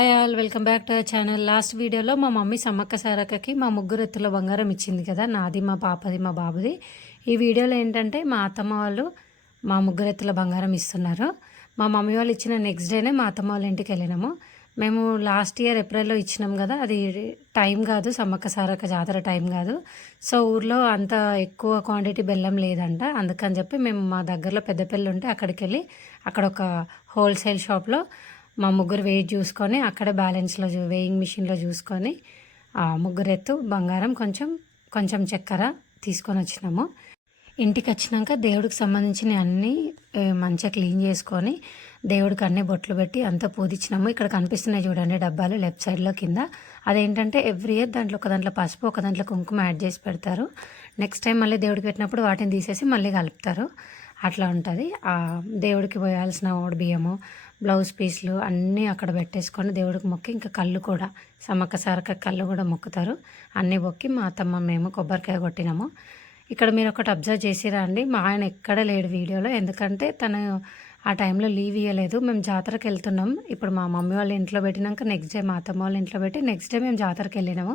Hi all welcome back to our channel. Last వీడియోలో మా mummy Sammakka సారక్కకి మా ముగ్గురు ఎత్తుల బంగారం ఇచ్చింది కదా నాది మా పాపది మా బాబుది. ఈ వీడియోలో ఏంటంటే మా అత్తమ్మ వాళ్ళు మా ముగ్గురు ఎత్తుల బంగారం ఇస్తున్నారు. మా మమ్మీ వాళ్ళు ఇచ్చిన నెక్స్ట్ డేనే మా అత్తమ్మ వాళ్ళ ఇంటికి వెళ్ళినాము. మేము లాస్ట్ ఇయర్ ఏప్రిల్లో ఇచ్చినాం కదా అది టైం కాదు సమ్మక్క సారక్క జాతర టైం కాదు. సో ఊర్లో అంత ఎక్కువ క్వాంటిటీ బెల్లం లేదంట. అందుకని చెప్పి మేము మా దగ్గరలో పెద్దపల్లి ఉంటే అక్కడికి వెళ్ళి అక్కడ ఒక హోల్సేల్ షాప్లో మా ముగ్గురు వెయిట్ చూసుకొని అక్కడే బ్యాలెన్స్లో చూ మిషన్లో చూసుకొని ముగ్గురు ఎత్తు బంగారం కొంచెం కొంచెం చక్కెర తీసుకొని వచ్చినాము. ఇంటికి వచ్చినాక దేవుడికి సంబంధించిన అన్నీ మంచిగా క్లీన్ చేసుకొని దేవుడికి అన్నీ బొట్లు పెట్టి అంతా పూజించినాము ఇక్కడ కనిపిస్తున్నాయి చూడండి డబ్బాలు లెఫ్ట్ సైడ్లో కింద. అదేంటంటే ఎవ్రీ ఇయర్ దాంట్లో ఒక దాంట్లో పసుపు ఒక దాంట్లో కుంకుమ యాడ్ చేసి పెడతారు. నెక్స్ట్ టైం మళ్ళీ దేవుడికి పెట్టినప్పుడు వాటిని తీసేసి మళ్ళీ కలుపుతారు. అట్లా ఉంటుంది. దేవుడికి పోయాల్సిన ఓడి బియ్యము బ్లౌజ్ పీస్లు అన్నీ అక్కడ పెట్టేసుకొని దేవుడికి మొక్కి ఇంకా కళ్ళు కూడా సమ్మక్క సారక్క కళ్ళు కూడా మొక్కుతారు. అన్నీ మొక్కి మా అత్తమ్మ మేము కొబ్బరికాయ కొట్టినాము. ఇక్కడ మీరు ఒకటి అబ్జర్వ్ చేసిరా అండి మా ఆయన ఎక్కడ లేడు వీడియోలో ఎందుకంటే తను ఆ టైంలో లీవ్ ఇవ్వలేదు మేము జాతరకు వెళ్తున్నాం. ఇప్పుడు మా మమ్మీ వాళ్ళ ఇంట్లో పెట్టినాక నెక్స్ట్ డే మా అత్తమ్మ వాళ్ళ ఇంట్లో పెట్టి నెక్స్ట్ డే మేము జాతరకి వెళ్ళినాము.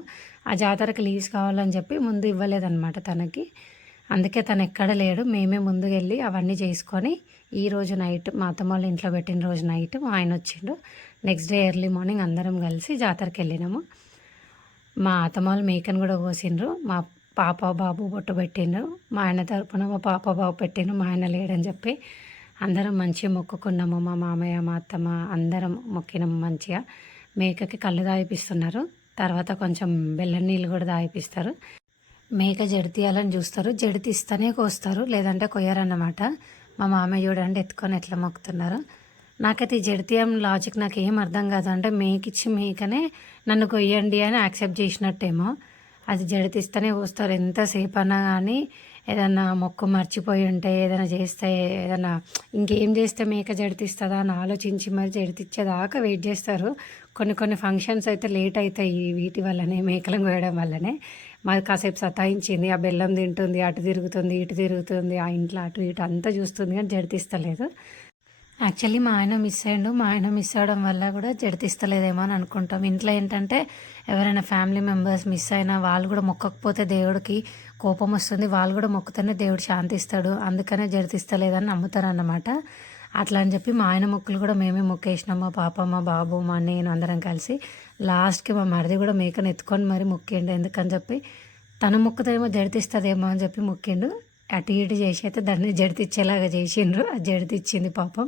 ఆ జాతరకి లీవ్స్ కావాలని చెప్పి ముందు ఇవ్వలేదన్నమాట తనకి. అందుకే తను ఎక్కడ లేడు. మేమే ముందుకు వెళ్ళి అవన్నీ చేసుకొని ఈ రోజు నైట్ మా అత్తమ్మ వాళ్ళ ఇంట్లో పెట్టిన రోజు నైట్ మా ఆయన వచ్చిండు. నెక్స్ట్ డే ఎర్లీ మార్నింగ్ అందరం కలిసి జాతరకి వెళ్ళినాము. మా అత్తమ్మ వాళ్ళు మేకను కూడా కోసిండ్రు. మా పాప బాబు బొట్టు పెట్టిండ్రు. మా ఆయన తరపున మా పాప బాబు పెట్టిండ్రు మా ఆయన లేడని చెప్పి అందరం మంచిగా మొక్కుకున్నాము. మా మామయ్య మా అత్తమ్మ అందరం మొక్కినాము మంచిగా. మేకకి కళ్ళు తాగిపిస్తున్నారు తర్వాత కొంచెం బెల్లం నీళ్ళు కూడా తాగిపిస్తారు మేక జడి తీయాలని చూస్తారు. జడి తీస్తేనే కోస్తారు. లేదంటే కొయ్యరన్నమాట. మా మామయ్య చూడండి ఎత్తుకొని ఎట్లా మొక్కుతున్నారు. నాకైతే ఈ జడితీయం లాజిక్ నాకు ఏం అర్థం కాదు. అంటే మేకిచ్చి మేకనే నన్ను కొయ్యండి అని యాక్సెప్ట్ చేసినట్టేమో. అది జడితిస్తేనే కోస్తారు. ఎంతసేపు అన్నా కానీ ఏదన్నా మొక్కు మర్చిపోయి ఉంటే ఏదైనా చేస్తే ఏదైనా ఇంకేం చేస్తే మేక జడితిస్తుందా అని ఆలోచించి మరి జడితిచ్చేదాకా వెయిట్ చేస్తారు. కొన్ని కొన్ని ఫంక్షన్స్ అయితే లేట్ అవుతాయి వీటి వల్లనే మేకలను కోయడం వల్లనే. మాది కాసేపు సతాయించింది. ఆ బెల్లం తింటుంది అటు తిరుగుతుంది ఇటు తిరుగుతుంది ఆ ఇంట్లో అటు ఇటు అంతా చూస్తుంది కానీ జడితీస్తలేదు యాక్చువల్లీ మా ఆయన మిస్ అయ్యిండు. మా ఆయన మిస్ అవ్వడం వల్ల కూడా జడితిస్తలేదేమో అని అనుకుంటాం. ఇంట్లో ఏంటంటే ఎవరైనా ఫ్యామిలీ మెంబర్స్ మిస్ అయినా వాళ్ళు కూడా మొక్కకపోతే దేవుడికి కోపం వస్తుంది. వాళ్ళు కూడా మొక్కుతేనే దేవుడు శాంతిస్తాడు. అందుకనే జడితిస్తలేదని నమ్ముతారు అన్నమాట అట్లా అని చెప్పి మా ఆయన మొక్కులు కూడా మేమే మొక్కేసినాం మా పాప మా బాబు మా నేను అందరం కలిసి లాస్ట్కి మా మరిది కూడా మేకను ఎత్తుకొని మరి మొక్కిండు. ఎందుకని చెప్పి తన మొక్కుతేమో జడితిస్తుందేమో అని చెప్పి మొక్కిండు. అటు ఇటు చేసి అయితే దాన్ని జడితిచ్చేలాగా చేసిండ్రు. అది జడితిచ్చింది పాపం.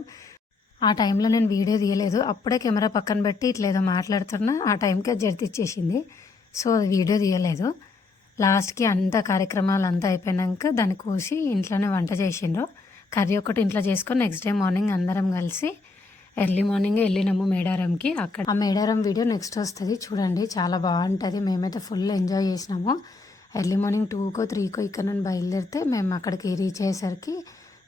ఆ టైంలో నేను వీడియో తీయలేదు. అప్పుడే కెమెరా పక్కన పెట్టి ఇట్లా ఏదో మాట్లాడుతున్నా. ఆ టైంకి అది జడితిచ్చేసింది. సో అది వీడియో తీయలేదు. లాస్ట్కి అంత కార్యక్రమాలు అంతా అయిపోయినాక దాన్ని కోసి ఇంట్లోనే వంట చేసిండ్రు. కర్రీ ఒకటి ఇంట్లో చేసుకొని నెక్స్ట్ డే మార్నింగ్ అందరం కలిసి ఎర్లీ మార్నింగ్ వెళ్ళినాము మేడారంకి. అక్కడ ఆ మేడారం వీడియో నెక్స్ట్ వస్తుంది. చూడండి చాలా బాగుంటుంది. మేమైతే ఫుల్ ఎంజాయ్ చేసినాము. ఎర్లీ మార్నింగ్ టూకో త్రీకో ఇక్కడ నుండి బయలుదేరితే మేము అక్కడికి రీచ్ అయ్యేసరికి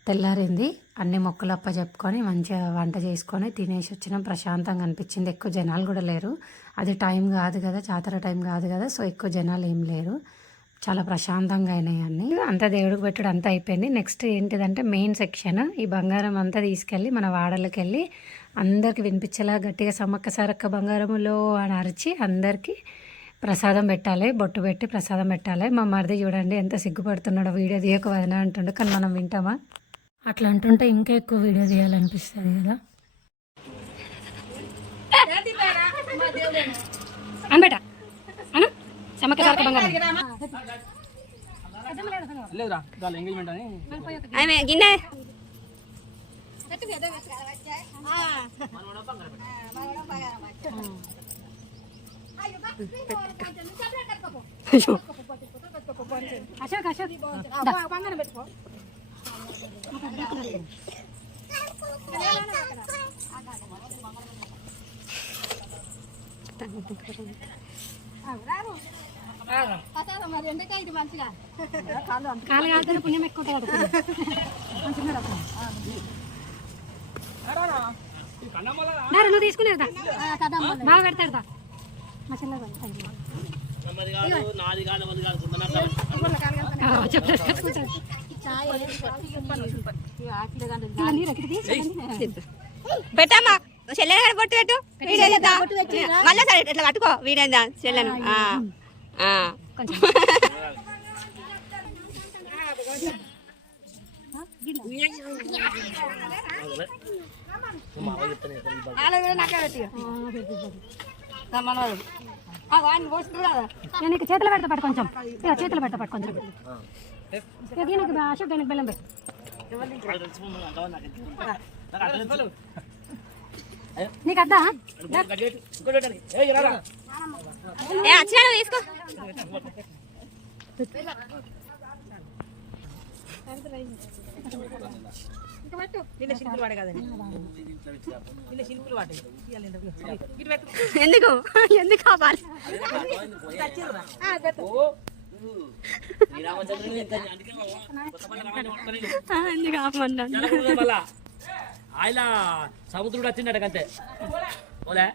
తెల్లారింది. అన్ని మొక్కలు అప్ప చెప్పుకొని మంచిగా వంట చేసుకొని తినేసి వచ్చినాం. ప్రశాంతంగా అనిపించింది. ఎక్కువ జనాలు కూడా లేరు. అది టైం కాదు కదా జాతర టైం కాదు కదా సో ఎక్కువ జనాలు ఏం లేరు. చాలా ప్రశాంతంగా అయినాయి అన్ని. అంతా దేవుడికి పెట్టుడు అంతా అయిపోయింది. నెక్స్ట్ ఏంటిదంటే మెయిన్ సెక్షన్ ఈ బంగారం అంతా తీసుకెళ్ళి మన వాడలకి వెళ్ళి అందరికి వినిపించేలా గట్టిగా సమ్మక్క సరక్క బంగారములో అని అరిచి అందరికీ ప్రసాదం పెట్టాలి. బొట్టు పెట్టి ప్రసాదం పెట్టాలి. మా మరిది చూడండి ఎంత సిగ్గుపడుతున్నాడో వీడియో తీయక వదిన అంటుండే కానీ మనం వింటామా? అట్లా అంటుంటే ఇంకా ఎక్కువ వీడియో తీయాలనిపిస్తుంది కదా. సమ్మక్క సారక్క బంగారం లేదురా దాని ఎంగేజ్మెంట్ అని ఆమె గిన్నె అశోక్ అశోక్ కాలు కాలుతూనే పుణ్యం ఎక్కువ కదా దారా నువ్వు తీసుకునేదా బాగా పెడతాడు మా పెట్టమ్మా. బొట్టు పెట్టు. వీడియో చేద్దాం మళ్ళీ సరే ఇట్లా పట్టుకో. వీడియో చేద్దాం చెల్లెను ఆ, ఆ. నేను నీకు చేతులు పెడతా పట్టు కొంచెం చేతులు పెడతా పట్టు కొంచెం నీకు అశోక్ నీకు బెల్లం పెట్టు నీకు అద్దా ఏ వచ్చినా తీసుకో. ఎందుకు? ఎందుకు కావాలి ఎందుకు ఆపమన్నా ఆయన సముద్రుడు వచ్చిండట అంతే పోలే.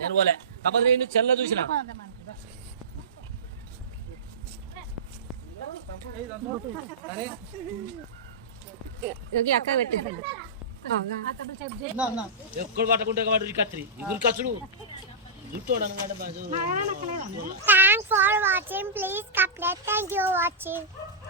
నేను పోలే. కాకపోతే నేను చెల్ల చూసిన. అక్క పెట్టేసాను ఎక్కడ పట్టకుంటే కాబట్టి కత్తిరి ఇగురు కచ్చుడు జుట్టోడు అనమాట watching. Please complete. Thank you for watching.